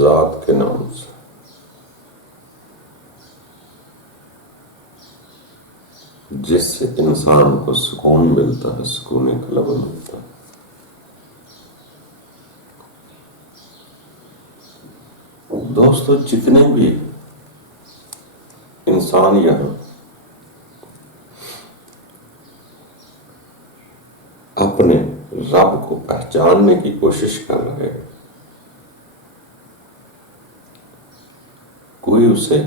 ذات کے نام سے جس سے انسان کو سکون ملتا ہے، سکون قلب ملتا ہے۔ دوستو، جتنے بھی انسان یہاں اپنے رب کو پہچاننے کی کوشش کر رہے ہیں، کوئی اسے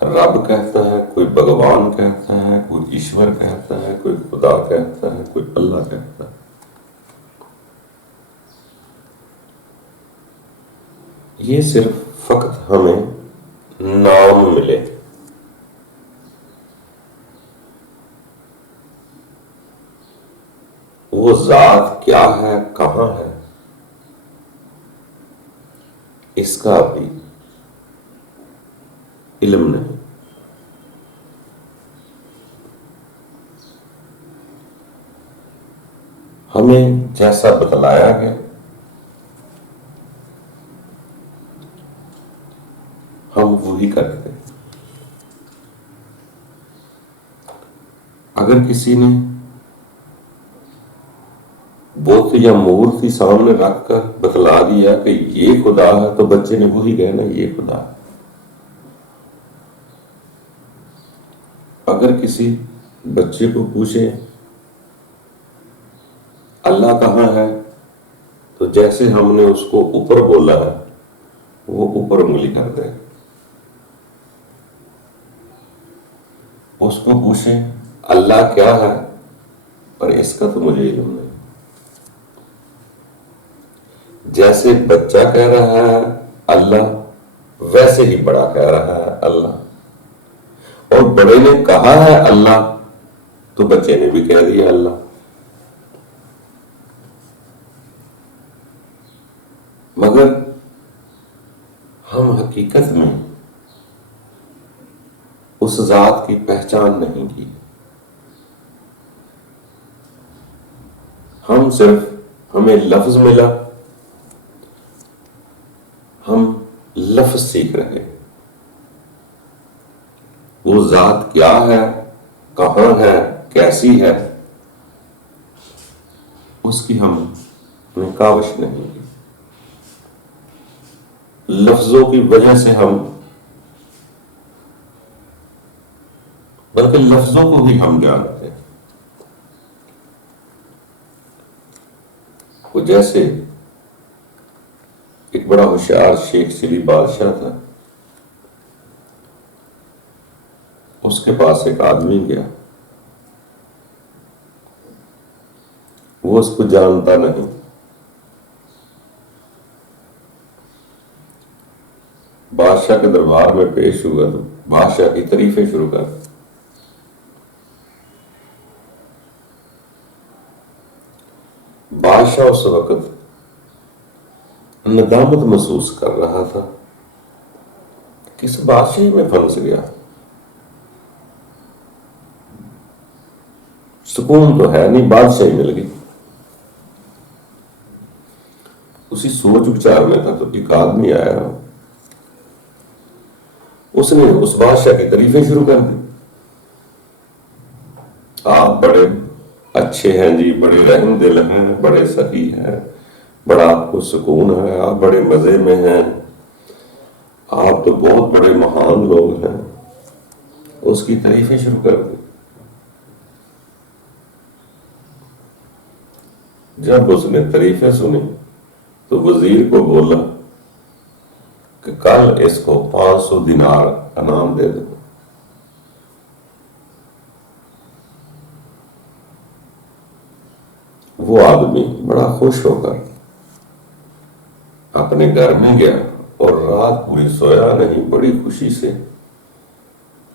رب کہتا ہے، کوئی بھگوان کہتا ہے، کوئی ایشور کہتا ہے، کوئی خدا کہتا ہے، کوئی اللہ کہتا ہے۔ یہ صرف فقط ہمیں نام ملے، وہ ذات کیا ہے، کہاں ہے، اس کا بھی علم نہیں۔ ہمیں جیسا بتلایا گیا ہم وہی کرتے ہیں۔ اگر کسی نے بت یا مورتی سامنے رکھ کر بتلا دیا کہ یہ خدا ہے، تو بچے نے وہی کہنا یہ خدا ہے۔ اگر کسی بچے کو پوچھے اللہ کہاں ہے، تو جیسے ہم نے اس کو اوپر بولا ہے وہ اوپر انگلی کر دے۔ اس کو پوچھیں اللہ کیا ہے، پر اس کا تو مجھے علم نہیں۔ جیسے بچہ کہہ رہا ہے اللہ، ویسے ہی بڑا کہہ رہا ہے اللہ، اور بڑے نے کہا ہے اللہ تو بچے نے بھی کہہ دیا اللہ۔ مگر ہم حقیقت میں اس ذات کی پہچان نہیں کی۔ ہم صرف ہمیں لفظ ملا، ہم لفظ سیکھ رہے۔ وہ ذات کیا ہے، کہاں ہے، کیسی ہے، اس کی ہم نے کاوش نہیں کی۔ لفظوں کی وجہ سے ہم، بلکہ لفظوں کو بھی ہم جانتے ہیں۔ وہ جیسے ایک بڑا ہوشیار شیخ سلی بادشاہ تھا، اس کے پاس ایک آدمی گیا، وہ اس کو جانتا نہیں۔ بادشاہ کے دربار میں پیش ہوا تو بادشاہ کی تعریفیں شروع کر۔ بادشاہ اس وقت ندامت محسوس کر رہا تھا، کس بادشاہی میں پھنس گیا، سکون تو ہے نہیں، بادشاہی مل گئی۔ اسی سوچ وچار میں تھا تو ایک آدمی آیا، اس نے اس بادشاہ کی تعریفیں شروع کر دی۔ آپ بڑے اچھے ہیں جی، بڑے رحم دل ہیں، بڑے سخی ہیں، بڑا آپ کو سکون ہے، آپ بڑے مزے میں ہیں، آپ تو بہت بڑے مہان لوگ ہیں۔ اس کی تعریفیں شروع کر دی۔ جب اس نے تعریفیں سنی تو وزیر کو بولا کہ کل اس کو 500 دینار انعام دے دو۔ وہ آدمی بڑا خوش ہو کر اپنے گھر میں گیا اور رات پوری سویا نہیں، بڑی خوشی سے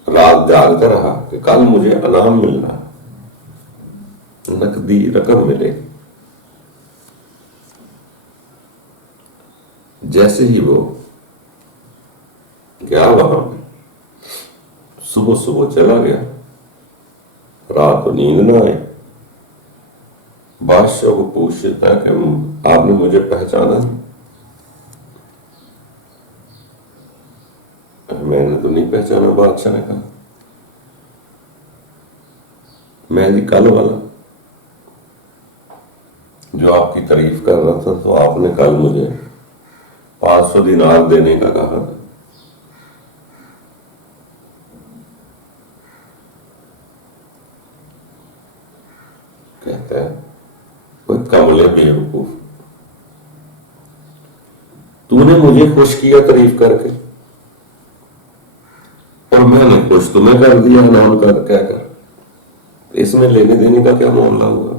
رات جاگتا رہا کہ کل مجھے انعام ملنا، نقدی رقم ملے گی۔ جیسے ہی وہ گیا وہاں پہ، صبح صبح چلا گیا، رات کو نیند نہ آئی۔ بادشاہ کو پوچھتا ہے کہ آپ نے مجھے پہچانا؟ میں نے تو نہیں پہچانا بادشاہ نے کہا میں جی کل والا جو آپ کی تعریف کر رہا تھا تو آپ نے کل مجھے 500 دینار دینے کا کہا تھا. کہتا ہے کوئی کملے بیوقوف تو نے مجھے خوش کیا تعریف کر کے اور میں نے خوش تمہیں کر دیا نام کر کہہ کر. اس میں لینے دینے کا کیا معاملہ ہوا؟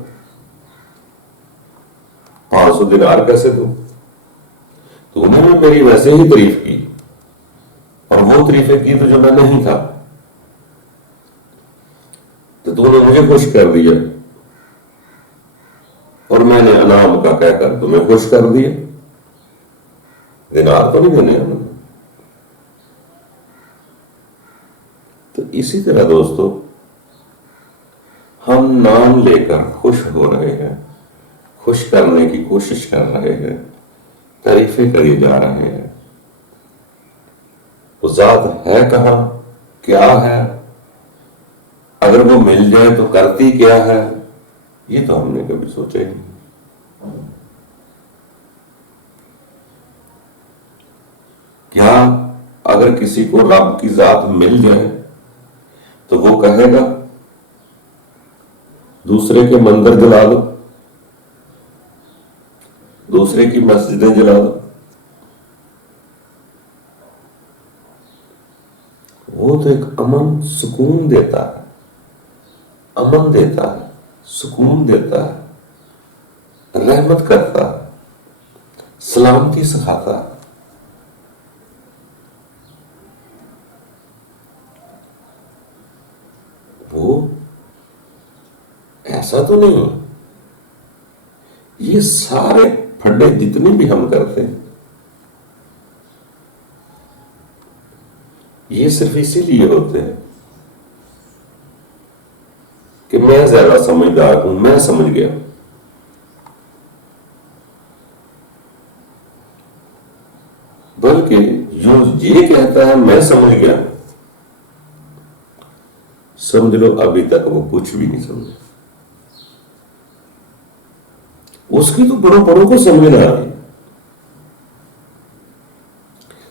500 دینار کیسے دوں؟ تو نے بھی میری ویسے ہی تعریف کی اور وہ تعریفیں کی تو جو میں نہیں تھا تو نے مجھے خوش کر دیا اور میں نے انعام کا کہہ کر تمہیں خوش کر دیا. دینار تو نہیں دینے ہمیں. تو اسی طرح دوستو ہم نام لے کر خوش ہو رہے ہیں, خوش کرنے کی کوشش کر رہے ہیں, تعریفیں کری جا رہے ہیں. وہ ذات ہے کہاں, کیا ہے, اگر وہ مل جائے تو کرتی کیا ہے, یہ تو ہم نے کبھی سوچا ہی نہیں. کیا اگر کسی کو رب کی ذات مل جائے تو وہ کہے گا دوسرے کے مندر جلا دو, دوسرے کی مسجدیں جلا دو؟ وہ تو ایک امن سکون دیتا ہے, امن دیتا ہے, سکون دیتا ہے, رحمت کرتا ہے, سلامتی سکھاتا ہے. وہ ایسا تو نہیں. یہ سارے پھڈے جتنے بھی ہم کرتے ہیں یہ صرف اسی لیے ہوتے ہیں کہ میں زیادہ سمجھدار ہوں, میں سمجھ گیا. بلکہ جو یہ کہتا ہے میں سمجھ گیا, سمجھ لو ابھی تک وہ کچھ بھی نہیں سمجھا. اس کی تو بڑوں بڑوں کو سمجھنا ہے,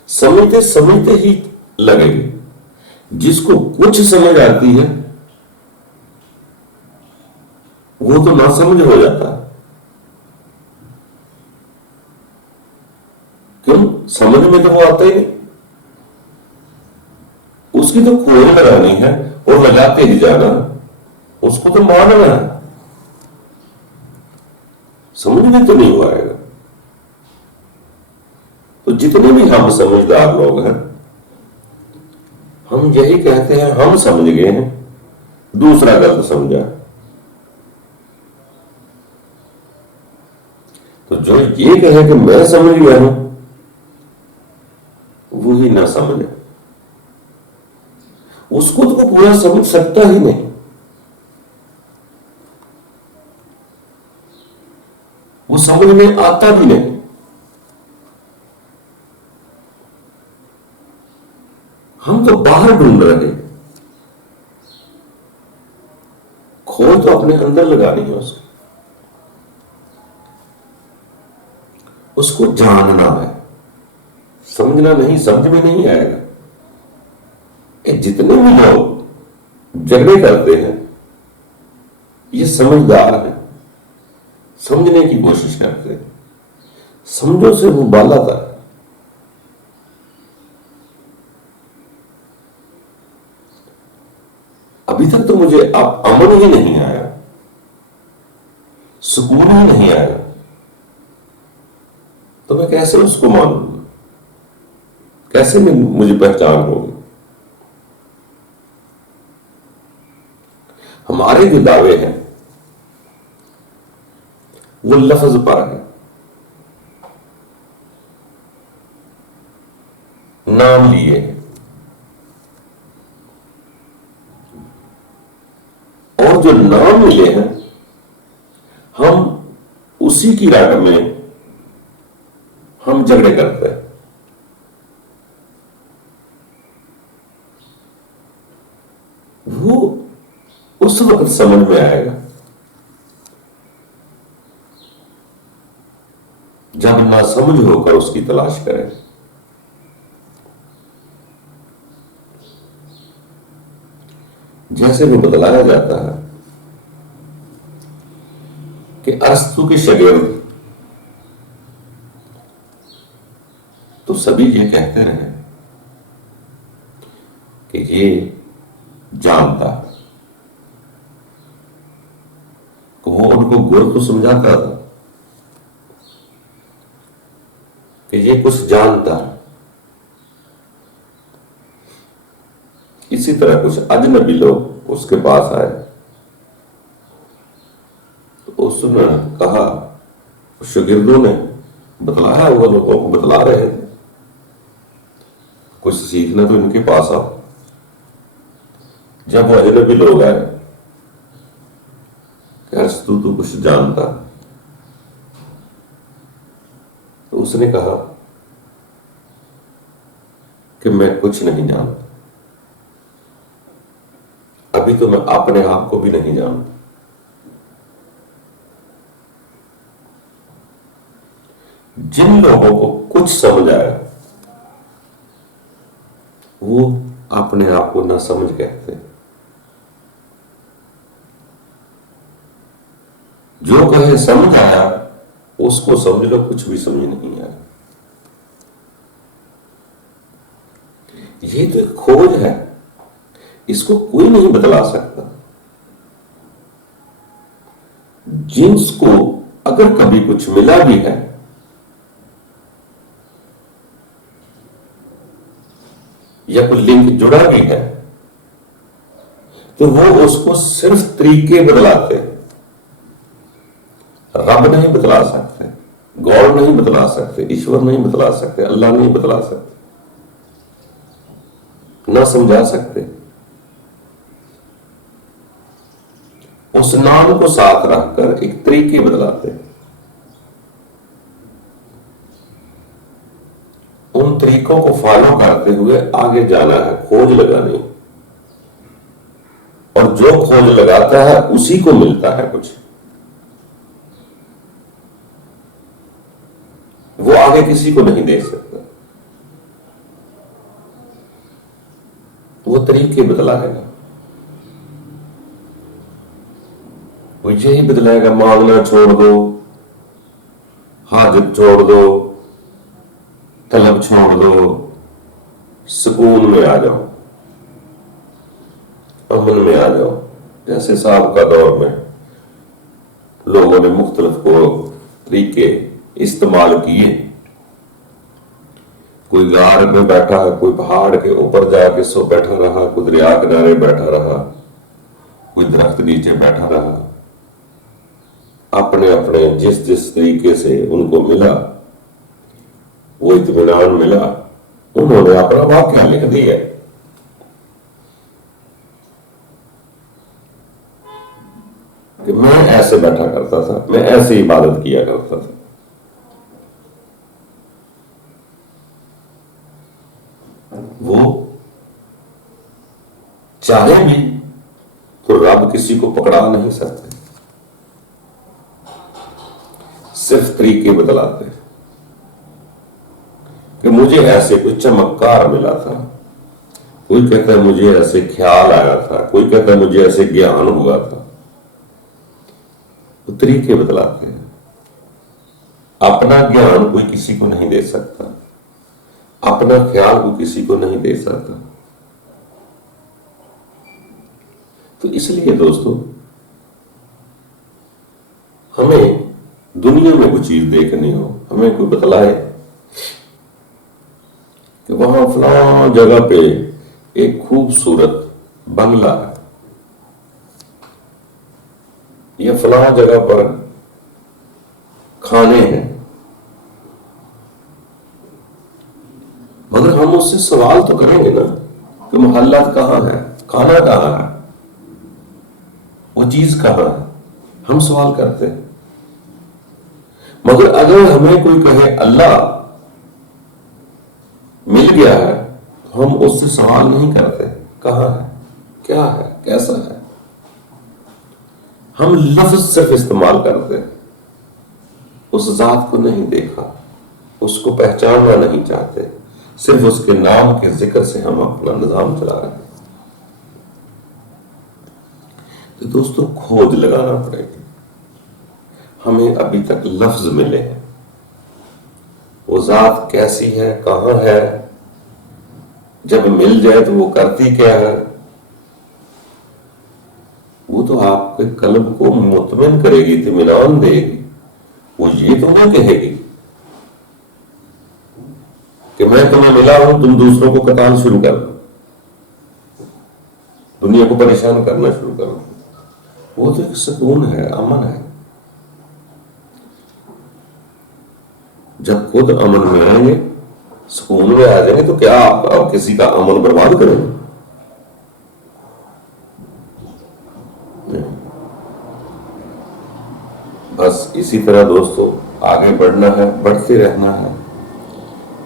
سمجھتے سمجھتے ہی لگے گی. جس کو کچھ سمجھ آتی ہے وہ تو نہ سمجھ ہو جاتا ہے. کیوں؟ سمجھ میں تو وہ آتا ہی نہیں. اس کی تو کھوج لگانی ہے اور لگاتے ہی جانا, اس کو تو ماننا ہے. سمجھ میں تو نہیں ہوا آئے گا. تو جتنے بھی ہم سمجھدار لوگ ہیں ہم یہی کہتے ہیں ہم سمجھ گئے ہیں, دوسرا غلط سمجھا. تو جو یہ کہے کہ میں سمجھ گیا ہوں وہی نہ سمجھے. اس کو تو پورا سمجھ سکتا ہی نہیں. وہ سمجھ میں آتا بھی نہیں. ہم تو باہر ڈھونڈ رہے ہیں, کھوج تو اپنے اندر لگانی ہے. اس کو جاننا ہے, سمجھنا نہیں. سمجھ میں نہیں آئے گا. جتنے بھی لوگ جھگڑے کرتے ہیں یہ سمجھدار ہیں, سمجھنے کی کوشش کرتے ہیں. سمجھو سے وہ بالا تھا. ابھی تک تو مجھے اب امن ہی نہیں آیا, سکون ہی نہیں آیا, تو میں کیسے اس کو مانوں گا, کیسے مجھے پہچان ہوگی. ہمارے جو دعوے ہیں وہ لفظ پر ہے, نام لیے ہیں, اور جو نام ملے ہیں ہم اسی کی راہ میں ہم جھگڑے کرتے ہیں. وہ اس وقت سمجھ میں آئے گا جب ناسمجھ ہو کر اس کی تلاش کرے. جیسے بھی بتلایا جاتا ہے کہ ارسطو کے شاگرد تو سبھی یہ کہتے رہے کہ یہ جانتا ہے، کہ وہ ان کو گر تو سمجھاتا تھا کہ یہ کچھ جانتا ہے. اسی طرح کچھ اجنبی لوگ اس کے پاس آئے تو اس نے کہا، شاگردوں نے بتلایا، وہ لوگوں کو بتلا رہے تھے کچھ سیکھنا تو ان کے پاس آؤ. جب وہ اجنبی لوگ آئے کہ ارسطو تو کچھ جانتا، تو اس نے کہا کہ میں کچھ نہیں جانتا، ابھی تو میں اپنے آپ کو بھی نہیں جانتا. جن لوگوں کو کچھ سمجھ آیا وہ اپنے آپ کو نہ سمجھ کہتے. جو کہے سمجھ آیا اس کو سمجھ لو کچھ بھی سمجھ نہیں آیا. یہ تو ایک کھوج ہے، اس کو کوئی نہیں بتلا سکتا. جنس کو اگر کبھی کچھ ملا بھی ہے یا کوئی لنک جڑا بھی ہے تو وہ اس کو صرف طریقے بتلاتے، رب نہیں بتلا سکتے، گاڈ نہیں بتلا سکتے، ایشور نہیں بتلا سکتے، اللہ نہیں بتلا سکتے، نہ سمجھا سکتے. اس نام کو ساتھ رکھ کر ایک طریقے بتلاتے. ان طریقوں کو فالو کرتے ہوئے آگے جانا ہے، کھوج لگانی. اور جو کھوج لگاتا ہے اسی کو ملتا ہے کچھ، وہ آگے کسی کو نہیں دے سکتا. وہ طریقے بتلائے گا، وہ یہی بتلائے گا، مانگنا چھوڑ دو، حاجت چھوڑ دو، طلب چھوڑ دو، سکون میں آ جاؤ، امن میں آ جاؤ. جیسے صاحب کا دور میں لوگوں نے مختلف طریقے استعمال کیے. کوئی غار میں بیٹھا، کوئی پہاڑ کے اوپر جا کے سو بیٹھا رہا، کوئی دریا کنارے بیٹھا رہا، کوئی درخت نیچے بیٹھا رہا. اپنے اپنے جس جس طریقے سے ان کو ملا، وہ اطمینان ملا، انہوں نے اپنا واقعہ لکھ دیا. کہ میں ایسے بیٹھا کرتا تھا، میں ایسے عبادت کیا کرتا تھا. وہ چاہے بھی تو رب کسی کو پکڑا نہیں سکتے، صرف طریقے بتلاتے. کہ مجھے ایسے کوئی چمکار ملا تھا، کوئی کہتا ہے مجھے ایسے خیال آیا تھا، کوئی کہتا ہے مجھے ایسے گیان ہوا تھا. وہ طریقے بتلاتے ہیں. اپنا گیان کوئی کسی کو نہیں دے سکتا، اپنا خیال کوئی کسی کو نہیں دے سکتا. تو اس لیے دوستو، ہمیں دنیا میں کوئی چیز دیکھنی ہو، ہمیں کوئی بتلائے کہ وہاں فلاں جگہ پہ ایک خوبصورت بنگلہ ہے، یا فلاں جگہ پر کھانے ہیں، مگر ہم اس سے سوال تو کریں گے نا کہ محلات کہاں ہے، کھانا کہاں ہے، وہ چیز کہاں ہے. ہم سوال کرتے ہیں. مگر اگر ہمیں کوئی کہے اللہ مل گیا ہے، ہم اس سے سوال نہیں کرتے کہاں ہے، کیا ہے. کیسا ہے؟ ہم لفظ صرف استعمال کرتے ہیں، اس ذات کو نہیں دیکھا، اس کو پہچاننا نہیں چاہتے، صرف اس کے نام کے ذکر سے ہم اپنا نظام چلا رہے ہیں۔ تو دوستو کھوج لگانا پڑے گی۔ ہمیں ابھی تک لفظ ملے ہیں، وہ ذات کیسی ہے، کہاں ہے، جب مل جائے تو وہ کرتی کیا ہے، وہ تو آپ کے قلب کو مطمئن کرے گی، اطمینان دے گی۔ وہ یہ تو نہ کہے گی کہ میں تمہیں ملا ہوں، تم دوسروں کو قتال شروع کر دو، دنیا کو پریشان کرنا شروع کرو۔ وہ تو ایک سکون ہے، امن ہے۔ جب خود امن میں آئیں گے، سکون میں آ جائیں گے، تو کیا آپ کسی کا امن برباد کریں گے؟ بس اسی طرح دوستو آگے بڑھنا ہے، بڑھتے رہنا ہے۔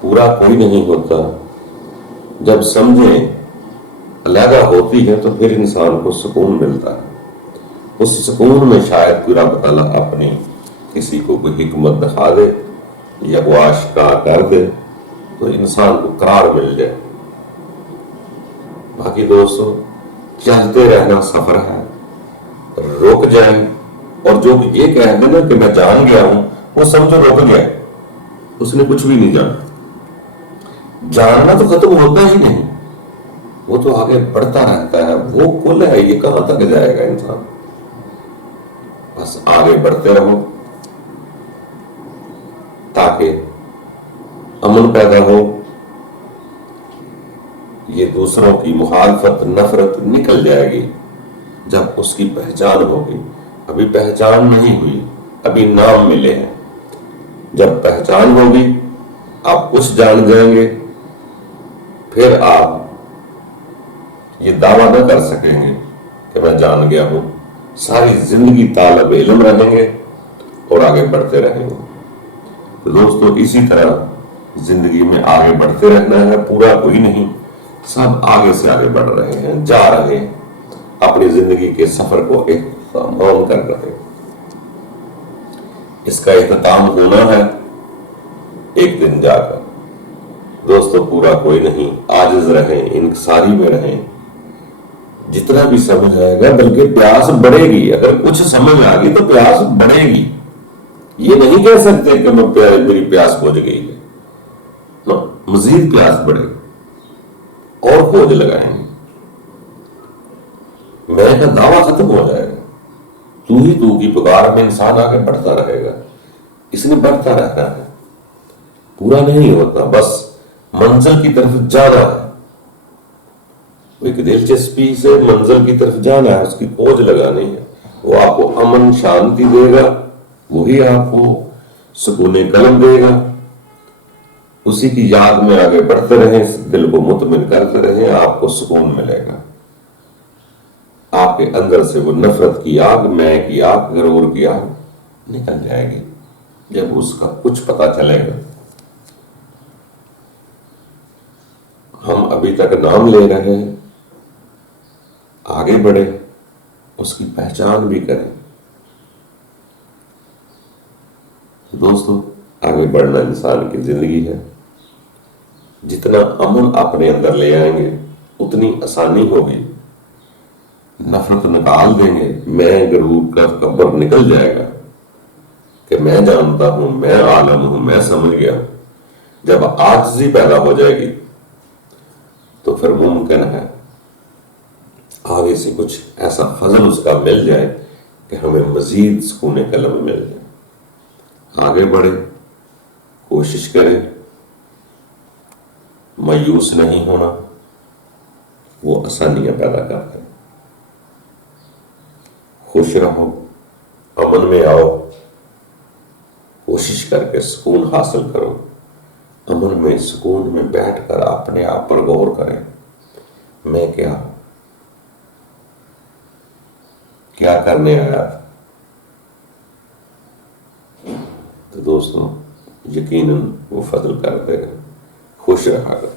پورا کوئی نہیں ہوتا، جب سمجھیں علیحدہ ہوتی ہے تو پھر انسان کو سکون ملتا ہے۔ اس سکون میں شاید کوئی رب تعالیٰ اپنی کسی کو کوئی حکمت دکھا دے یا وہ آشکار کر دے تو انسان کو قرار مل جائے۔ باقی دوستو چلتے رہنا سفر ہے، رک جائیں، اور جو یہ کہہ دے نا کہ میں جان گیا ہوں، وہ سمجھو رک گیا، اس نے کچھ بھی نہیں جانا۔ جاننا تو ختم ہوتا ہی نہیں، وہ تو آگے بڑھتا رہتا ہے، وہ کل ہے، یہ کہاں تک جائے گا انسان؟ بس آگے بڑھتے رہو تاکہ امن پیدا ہو، یہ دوسروں کی مخالفت نفرت نکل جائے گی جب اس کی پہچان ہوگی۔ ابھی پہچان نہیں ہوئی، ابھی نام ملے ہیں۔ جب پہچان ہوگی، آپ کچھ جان جائیں گے، پھر آپ یہ دعویٰ نہ کر سکیں گے کہ میں جان گیا ہوں۔ ساری زندگی طالب علم رہیں گے اور آگے بڑھتے رہیں گے۔ تو دوستو اسی طرح زندگی میں آگے بڑھتے رہنا ہے، پورا کوئی نہیں، سب آگے سے آگے بڑھ رہے ہیں، جا رہے ہیں، اپنی زندگی کے سفر کو اختتام کر رہے ہیں۔ اس کا اختتام ہونا ہے ایک دن جا کر۔ دوستو پورا کوئی نہیں، عاجز رہیں، انکساری میں رہیں، جتنا بھی سمجھ آئے گا، بلکہ پیاس بڑھے گی۔ اگر کچھ سمجھ آ گئی تو پیاس بڑھے گی۔ یہ نہیں کہہ سکتے کہ میری پیاس بجھ گئی ہے، مزید پیاس بڑھے گی اور کھوج لگائیں گے۔ میں کا دعویٰ ختم ہو جائے گا، تو ہی تو کی پکار میں انسان آگے بڑھتا رہے گا۔ اس نے بڑھتا رہنا ہے، پورا نہیں ہوتا، بس منزل کی طرف جانا ہے۔ ایک دلچسپی سے منزل کی طرف جانا ہے، اس کی کھوج لگانی ہے۔ وہ آپ کو امن شانتی دے گا، وہی آپ کو سکون قلب دے گا۔ اسی کی یاد میں آگے بڑھتے رہیں، دل کو مطمئن کرتے رہیں، آپ کو سکون ملے گا۔ آپ کے اندر سے وہ نفرت کی آگ، میں کی آگ، غرور کی آگ نکل جائے گی جب اس کا کچھ پتا چلے گا۔ ہم ابھی تک نام لے رہے ہیں، آگے بڑھے، اس کی پہچان بھی کریں۔ دوستو آگے بڑھنا انسان کی زندگی ہے۔ جتنا امن اپنے اندر لے آئیں گے اتنی آسانی ہوگی۔ نفرت نکال دیں گے، میں غرور کا کبر نکل جائے گا کہ میں جانتا ہوں، میں عالم ہوں، میں سمجھ گیا۔ جب عاجزی پیدا ہو جائے گی تو پھر ممکن ہے آگے سے کچھ ایسا فضل اس کا مل جائے کہ ہمیں مزید سکون قلب مل جائے۔ آگے بڑھے، کوشش کریں، مایوس نہیں ہونا، وہ آسانیاں پیدا کرتے ہیں۔ خوش رہو، امن میں آؤ، کوشش کر کے سکون حاصل کرو۔ امن میں، سکون میں بیٹھ کر اپنے آپ پر غور کریں، میں کیا کرنے آیا تھا۔ تو دوستوں یقیناً وہ فضل کر دے گا۔ خوش رہا کر۔